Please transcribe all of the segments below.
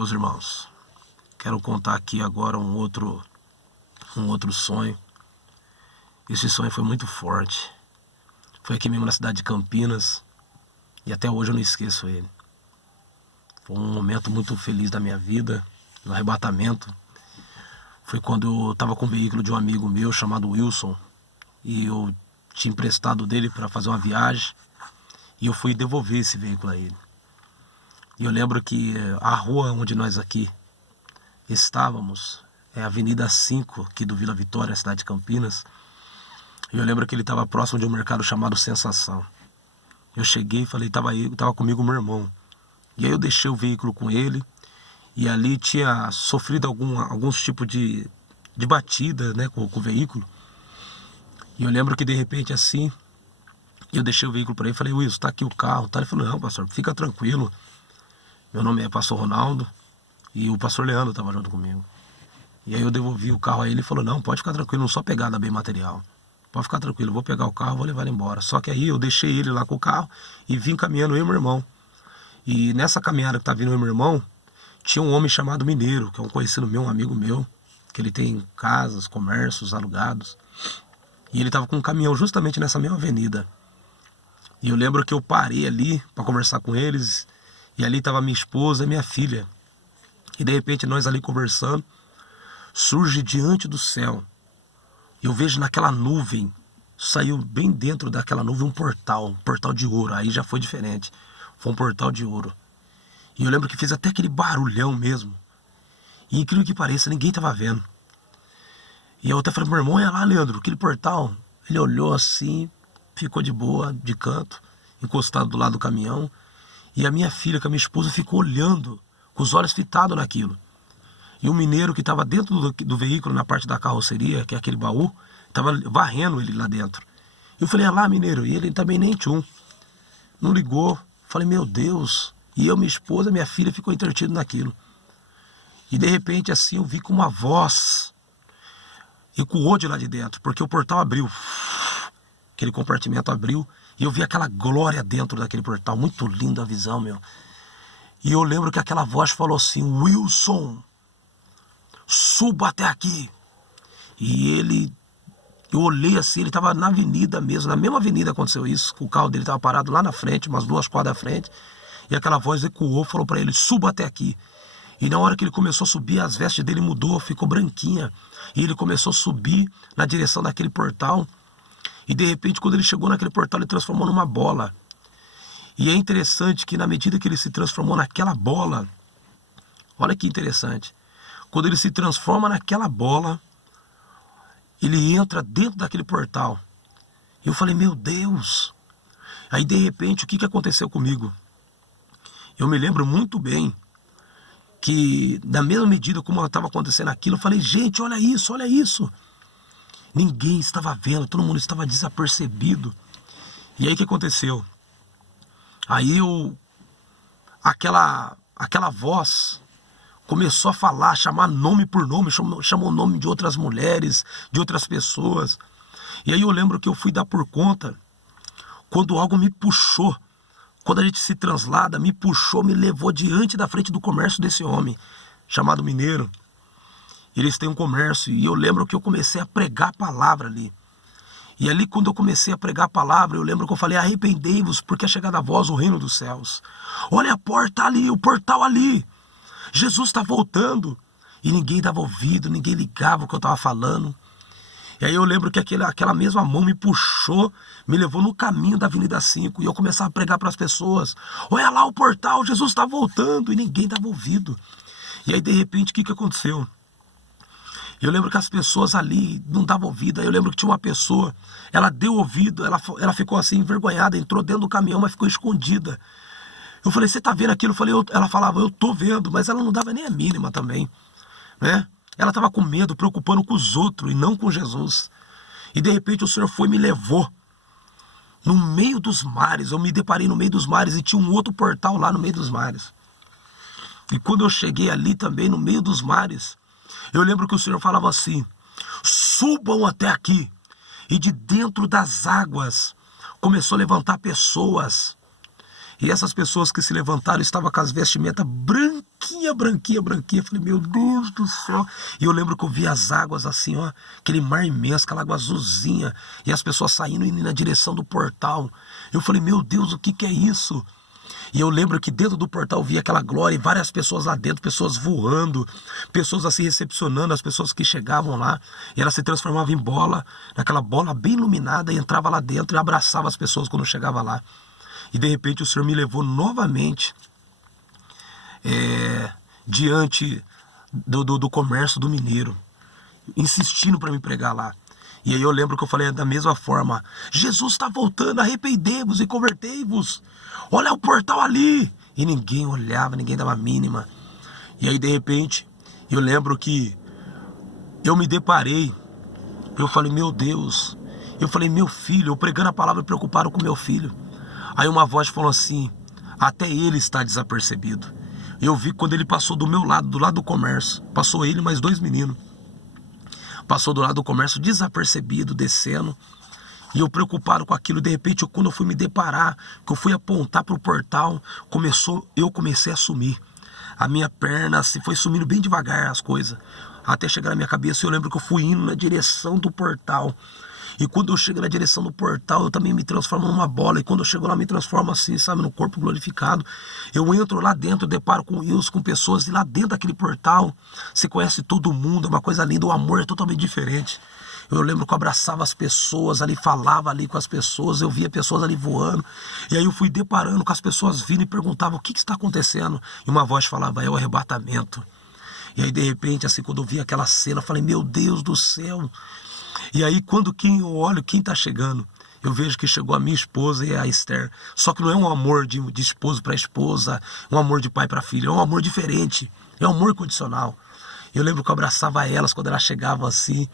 meus irmãos, quero contar aqui agora um outro sonho. Esse sonho foi muito forte. Foi aqui mesmo na cidade de Campinas e até hoje eu não esqueço ele. Foi um momento muito feliz da minha vida, no arrebatamento. Foi quando eu estava com o veículo de um amigo meu chamado Wilson e eu tinha emprestado dele para fazer uma viagem e eu fui devolver esse veículo a ele. E eu lembro que a rua onde nós aqui estávamos é a Avenida 5 aqui do Vila Vitória, na cidade de Campinas. E eu lembro que ele estava próximo de um mercado chamado Sensação. Eu cheguei e falei, estava comigo meu irmão. E aí eu deixei o veículo com ele e ali tinha sofrido alguns tipos de batida, né, com o veículo. E eu lembro que de repente assim, eu deixei o veículo para ele e falei, Wilson, tá aqui o carro, tá? Ele falou, não, pastor, fica tranquilo. Meu nome é pastor Ronaldo e o pastor Leandro estava junto comigo. E aí eu devolvi o carro a ele e falou, não, pode ficar tranquilo, não só pegada bem material. Pode ficar tranquilo, eu vou pegar o carro, vou levar ele embora. Só que aí eu deixei ele lá com o carro e vim caminhando eu e meu irmão. E nessa caminhada que tá vindo eu e meu irmão, tinha um homem chamado Mineiro, que é um conhecido meu, um amigo meu, que ele tem casas, comércios alugados. E ele tava com um caminhão justamente nessa mesma avenida. E eu lembro que eu parei ali para conversar com eles, e ali tava minha esposa e minha filha. E de repente nós ali conversando, surge diante do céu. Eu vejo naquela nuvem, saiu bem dentro daquela nuvem um portal de ouro. Aí já foi diferente, foi um portal de ouro. E eu lembro que fez até aquele barulhão mesmo. E incrível que pareça, ninguém estava vendo. E eu até falei, meu irmão, olha lá, Leandro, aquele portal. Ele olhou assim, ficou de boa, de canto, encostado do lado do caminhão. E a minha filha, com a minha esposa, ficou olhando, com os olhos fitados naquilo. E o mineiro que estava dentro do veículo, na parte da carroceria, que é aquele baú, estava varrendo ele lá dentro. Eu falei, ah lá, mineiro, e ele também nem tchum. Não ligou. Falei, meu Deus. E eu, minha esposa, minha filha ficou entretido naquilo. E de repente assim eu vi com uma voz ecoou de lá de dentro, porque o portal abriu. Aquele compartimento abriu e eu vi aquela glória dentro daquele portal. Muito linda a visão, meu. E eu lembro que aquela voz falou assim, Wilson, suba até aqui. E eu olhei assim, ele estava na avenida mesmo, na mesma avenida aconteceu isso. O carro dele estava parado lá na frente, umas 2 quadras à frente. E aquela voz ecoou, falou para ele, suba até aqui. E na hora que ele começou a subir, as vestes dele mudou, ficou branquinha. E ele começou a subir na direção daquele portal. E de repente, quando ele chegou naquele portal, ele transformou numa bola. E é interessante que na medida que ele se transformou naquela bola, olha que interessante. Quando ele se transforma naquela bola, ele entra dentro daquele portal. E eu falei, meu Deus. Aí de repente, o que aconteceu comigo? Eu me lembro muito bem que na mesma medida como estava acontecendo aquilo, eu falei, gente, olha isso, olha isso. Ninguém estava vendo, todo mundo estava desapercebido. E aí o que aconteceu? Aí aquela voz começou a falar, chamar nome por nome, chamou o nome de outras mulheres, de outras pessoas. E aí eu lembro que eu fui dar por conta, quando algo me puxou, quando a gente se translada, me puxou, me levou diante da frente do comércio desse homem, chamado Mineiro. Eles têm um comércio e eu lembro que eu comecei a pregar a palavra ali. E ali quando eu comecei a pregar a palavra, eu lembro que eu falei, arrependei-vos, porque é chegada a vós o reino dos céus. Olha a porta ali, o portal ali. Jesus está voltando. E ninguém dava ouvido, ninguém ligava o que eu estava falando. E aí eu lembro que aquela mesma mão me puxou, me levou no caminho da Avenida 5. E eu começava a pregar para as pessoas. Olha lá o portal, Jesus está voltando. E ninguém dava ouvido. E aí de repente o que aconteceu? Eu lembro que as pessoas ali não davam ouvido. Aí eu lembro que tinha uma pessoa, ela deu ouvido, ela ficou assim envergonhada, entrou dentro do caminhão, mas ficou escondida. Eu falei, você está vendo aquilo? Ela falava, eu estou vendo, mas ela não dava nem a mínima também, né? Ela estava com medo, preocupando com os outros e não com Jesus. E de repente o Senhor foi e me levou no meio dos mares. Eu me deparei no meio dos mares e tinha um outro portal lá no meio dos mares. E quando eu cheguei ali também no meio dos mares, eu lembro que o Senhor falava assim, subam até aqui. E de dentro das águas começou a levantar pessoas. E essas pessoas que se levantaram estavam com as vestimentas branquinha, branquinha, branquinha. Eu falei, meu Deus do céu. E eu lembro que eu vi as águas assim, ó, aquele mar imenso, aquela água azulzinha, e as pessoas saindo e indo na direção do portal. Eu falei, meu Deus, o que que é isso? E eu lembro que dentro do portal eu vi aquela glória e várias pessoas lá dentro, pessoas voando, pessoas assim recepcionando as pessoas que chegavam lá. E ela se transformava em bola, naquela bola bem iluminada, e entrava lá dentro e abraçava as pessoas quando chegava lá. E de repente o Senhor me levou novamente diante do comércio do mineiro, insistindo para me pregar lá. E aí eu lembro que eu falei da mesma forma: Jesus está voltando, arrependei-vos e convertei-vos. Olha o portal ali. E ninguém olhava, ninguém dava a mínima. E aí de repente eu lembro que eu me deparei, eu falei, meu Deus. Eu falei, meu filho, eu pregando a palavra preocupado com meu filho. Aí uma voz falou assim: até ele está desapercebido. Eu vi quando ele passou do meu lado, do lado do comércio. Passou ele e mais 2 meninos. Passou do lado do comércio desapercebido, descendo. E eu preocupado com aquilo. De repente, quando eu fui me deparar, que eu fui apontar para o portal, eu comecei a sumir. A minha perna se foi sumindo bem devagar as coisas, até chegar na minha cabeça. Eu lembro que eu fui indo na direção do portal. E quando eu chego na direção do portal, eu também me transformo numa bola. E quando eu chego lá, me transformo assim, sabe, no corpo glorificado. Eu entro lá dentro, eu deparo com Wilson, com pessoas. E lá dentro daquele portal, você conhece todo mundo, é uma coisa linda. O amor é totalmente diferente. Eu lembro que eu abraçava as pessoas ali, falava ali com as pessoas. Eu via pessoas ali voando. E aí eu fui deparando com as pessoas vindo e perguntavam: o que está acontecendo? E uma voz falava: é o arrebatamento. E aí de repente, assim, quando eu vi aquela cena, eu falei: meu Deus do céu. E aí quando eu olho quem está chegando, eu vejo que chegou a minha esposa e a Esther. Só que não é um amor de esposo para esposa, um amor de pai para filho, é um amor diferente, é um amor condicional. Eu lembro que eu abraçava elas quando elas chegavam assim.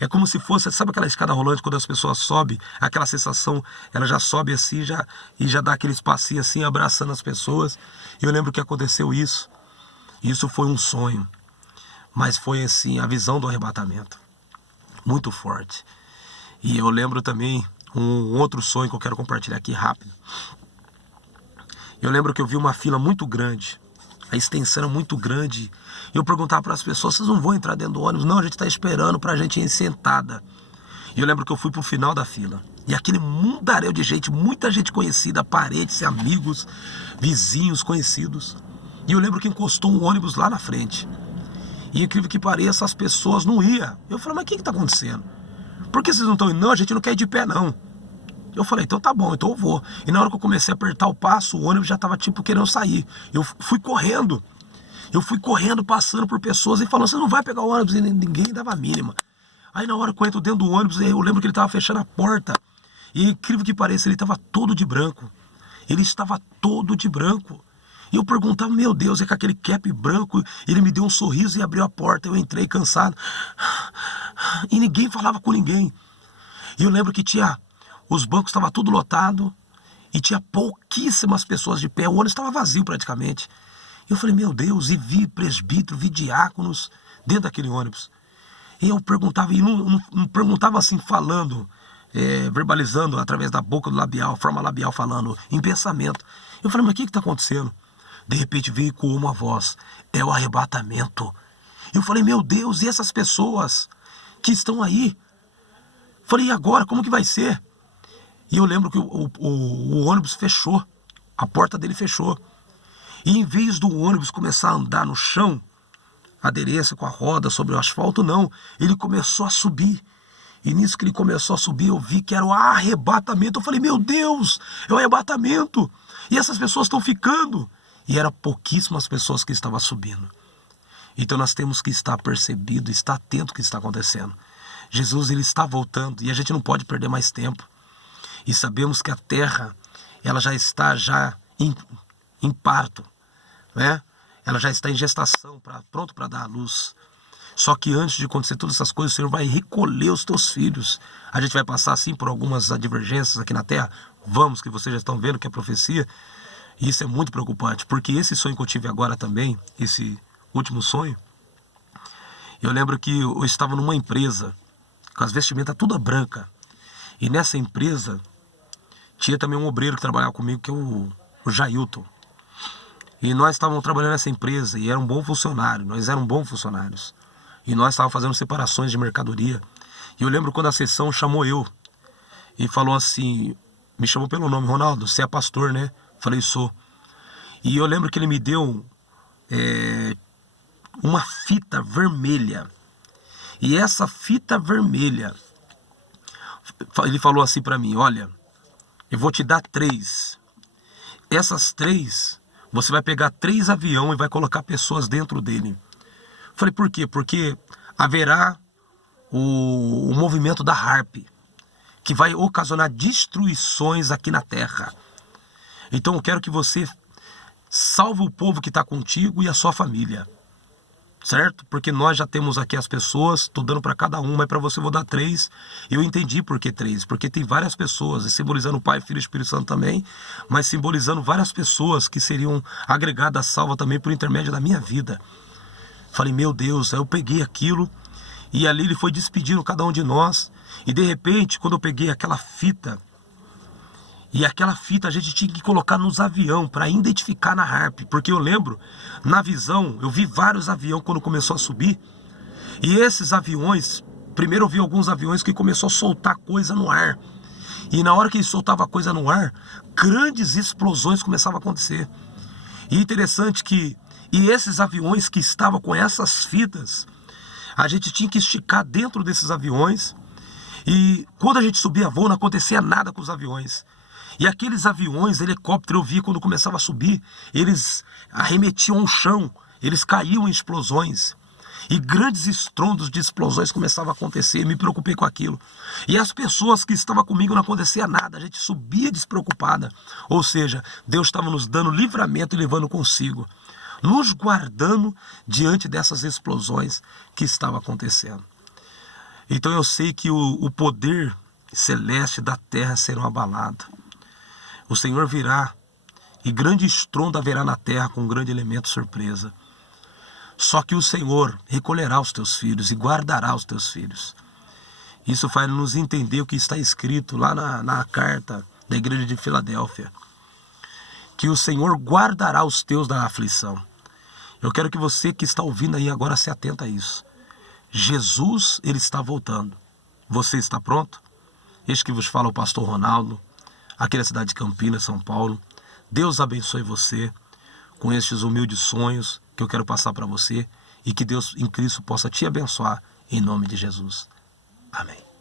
É como se fosse, sabe aquela escada rolante quando as pessoas sobem, aquela sensação, ela já sobe assim e já dá aquele espacinho assim, abraçando as pessoas. E eu lembro que aconteceu isso. Isso foi um sonho, mas foi assim, a visão do arrebatamento. Muito forte. E eu lembro também um outro sonho que eu quero compartilhar aqui rápido. Eu lembro que eu vi uma fila muito grande, a extensão era muito grande. E eu perguntava para as pessoas: vocês não vão entrar dentro do ônibus? Não, a gente está esperando para a gente ir sentada. E eu lembro que eu fui para o final da fila. E aquele mundaréu de gente, muita gente conhecida, parentes, amigos, vizinhos conhecidos. E eu lembro que encostou um ônibus lá na frente. E incrível que pareça, as pessoas não iam. Eu falei: mas o que está acontecendo? Por que vocês não estão indo? Não, a gente não quer ir de pé não. Eu falei: então tá bom, então eu vou. E na hora que eu comecei a apertar o passo, o ônibus já estava tipo querendo sair. Eu fui correndo. Passando por pessoas e falando: você não vai pegar o ônibus. E ninguém dava a mínima. Aí na hora que eu entro dentro do ônibus, eu lembro que ele estava fechando a porta. E incrível que pareça, ele estava todo de branco. Ele estava todo de branco. E eu perguntava: meu Deus, é com aquele cap branco. Ele me deu um sorriso e abriu a porta. Eu entrei cansado. E ninguém falava com ninguém. E eu lembro que os bancos estavam tudo lotado. E tinha pouquíssimas pessoas de pé. O ônibus estava vazio praticamente. Eu falei: meu Deus, e vi presbítero, vi diáconos dentro daquele ônibus. E eu perguntava, e não perguntava assim falando, verbalizando através da boca do labial, forma labial falando, em pensamento. Eu falei: mas o que está acontecendo? De repente veio com uma voz: é o arrebatamento. Eu falei: meu Deus, e essas pessoas que estão aí? Falei: e agora, como que vai ser? E eu lembro que o ônibus fechou, a porta dele fechou. E em vez do ônibus começar a andar no chão, aderência com a roda sobre o asfalto, não, ele começou a subir. E nisso que ele começou a subir, eu vi que era o arrebatamento. Eu falei: meu Deus, é o arrebatamento. E essas pessoas estão ficando. E eram pouquíssimas pessoas que estavam subindo. Então nós temos que estar percebido, estar atento ao que está acontecendo. Jesus, ele está voltando e a gente não pode perder mais tempo. E sabemos que a terra, ela já está em parto, né? Ela já está em gestação, pronto para dar à luz. Só que antes de acontecer todas essas coisas, o Senhor vai recolher os teus filhos. A gente vai passar assim por algumas divergências aqui na terra. Vamos, que vocês já estão vendo que é profecia. E isso é muito preocupante, porque esse sonho que eu tive agora também, esse último sonho, eu lembro que eu estava numa empresa, com as vestimentas toda branca. E nessa empresa, tinha também um obreiro que trabalhava comigo, que o Jailton. E nós estávamos trabalhando nessa empresa e era um bom funcionário, nós éramos bons funcionários. E nós estávamos fazendo separações de mercadoria. E eu lembro quando a sessão chamou eu e falou assim, me chamou pelo nome, Ronaldo, você é pastor, né? Falei, sou. E eu lembro que ele me deu uma fita vermelha. E essa fita vermelha, ele falou assim para mim, olha, eu vou te dar 3. Essas 3, você vai pegar 3 aviões e vai colocar pessoas dentro dele. Falei, por quê? Porque haverá o movimento da harp, que vai ocasionar destruições aqui na terra. Então eu quero que você salve o povo que está contigo e a sua família. Certo? Porque nós já temos aqui as pessoas, estou dando para cada um, mas para você vou dar 3. Eu entendi por que 3, porque tem várias pessoas, simbolizando o Pai, Filho e Espírito Santo também, mas simbolizando várias pessoas que seriam agregadas à salva também por intermédio da minha vida. Falei, meu Deus, aí eu peguei aquilo e ali ele foi despedindo cada um de nós. E de repente, quando eu peguei aquela fita, e aquela fita a gente tinha que colocar nos aviões para identificar na harp. Porque eu lembro, na visão, eu vi vários aviões quando começou a subir. E esses aviões, primeiro eu vi alguns aviões que começou a soltar coisa no ar. E na hora que ele soltava coisa no ar, grandes explosões começavam a acontecer. E interessante que esses aviões que estavam com essas fitas, a gente tinha que esticar dentro desses aviões. E quando a gente subia voo, não acontecia nada com os aviões. E aqueles aviões, helicóptero, eu vi quando começava a subir, eles arremetiam ao chão, eles caíam em explosões. E grandes estrondos de explosões começavam a acontecer, me preocupei com aquilo. E as pessoas que estavam comigo não acontecia nada, a gente subia despreocupada. Ou seja, Deus estava nos dando livramento e levando consigo, nos guardando diante dessas explosões que estavam acontecendo. Então eu sei que o poder celeste da terra será abalado. O Senhor virá e grande estrondo haverá na terra com um grande elemento surpresa. Só que o Senhor recolherá os teus filhos e guardará os teus filhos. Isso faz nos entender o que está escrito lá na carta da igreja de Filadélfia. Que o Senhor guardará os teus da aflição. Eu quero que você que está ouvindo aí agora se atenta a isso. Jesus, ele está voltando. Você está pronto? Este que vos fala o pastor Ronaldo, aqui na cidade de Campinas, São Paulo. Deus abençoe você com estes humildes sonhos que eu quero passar para você e que Deus em Cristo possa te abençoar em nome de Jesus. Amém.